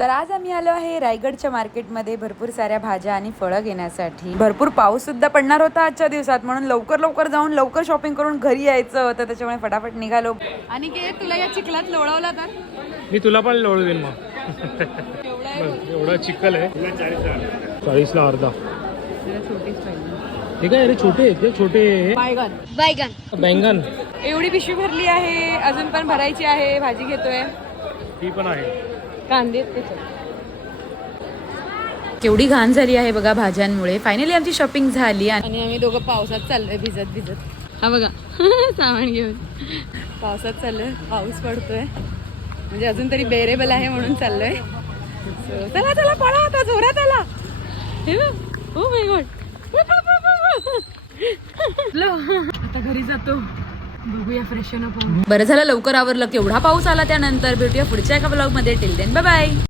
तर आज आम्ही आलो आहे रायगडच्या मार्केटमध्ये भरपूर साऱ्या भाज्या आणि फळं घेण्यासाठी. भरपूर पाऊस सुद्धा पडणार होता आजच्या दिवसात, म्हणून लवकर लवकर जाऊन लवकर शॉपिंग करून घरी यायचं होतं, त्याच्यामुळे फटाफट निघालो. आणि तुला या चिखलात लोळवला तर मी तुला पण लोळवेन मग. एवढा चिखल आहे. 40ला अर्धा. ठीक आहे. अरे छोटे आहेत छोटे. बैंगन एवढी पिशवी भरली आहे, अजून पण भरायची आहे. भाजी घेतोय, ती पण आहे. कांदे. केवढी घाण झाली आहे बघा भाज्यांमुळे. फायनली आमची शॉपिंग झाली आणि आम्ही दोघं पावसात चाललोय भिजत भिजत. हा बघा सामान घेऊन पावसात चाललोय. पाऊस पडतोय म्हणजे अजून तरी बेरेबल आहे म्हणून चाललोय. चला चला पळा आता, जोरात आला. Oh my God. आता घरी जातो, बघूया फ्रेशन अप. बरं झालं लवकर आवरलं. केवढा पाऊस आला त्यानंतर. भेटूया पुढच्या एका ब्लॉग मध्ये. Till then bye bye.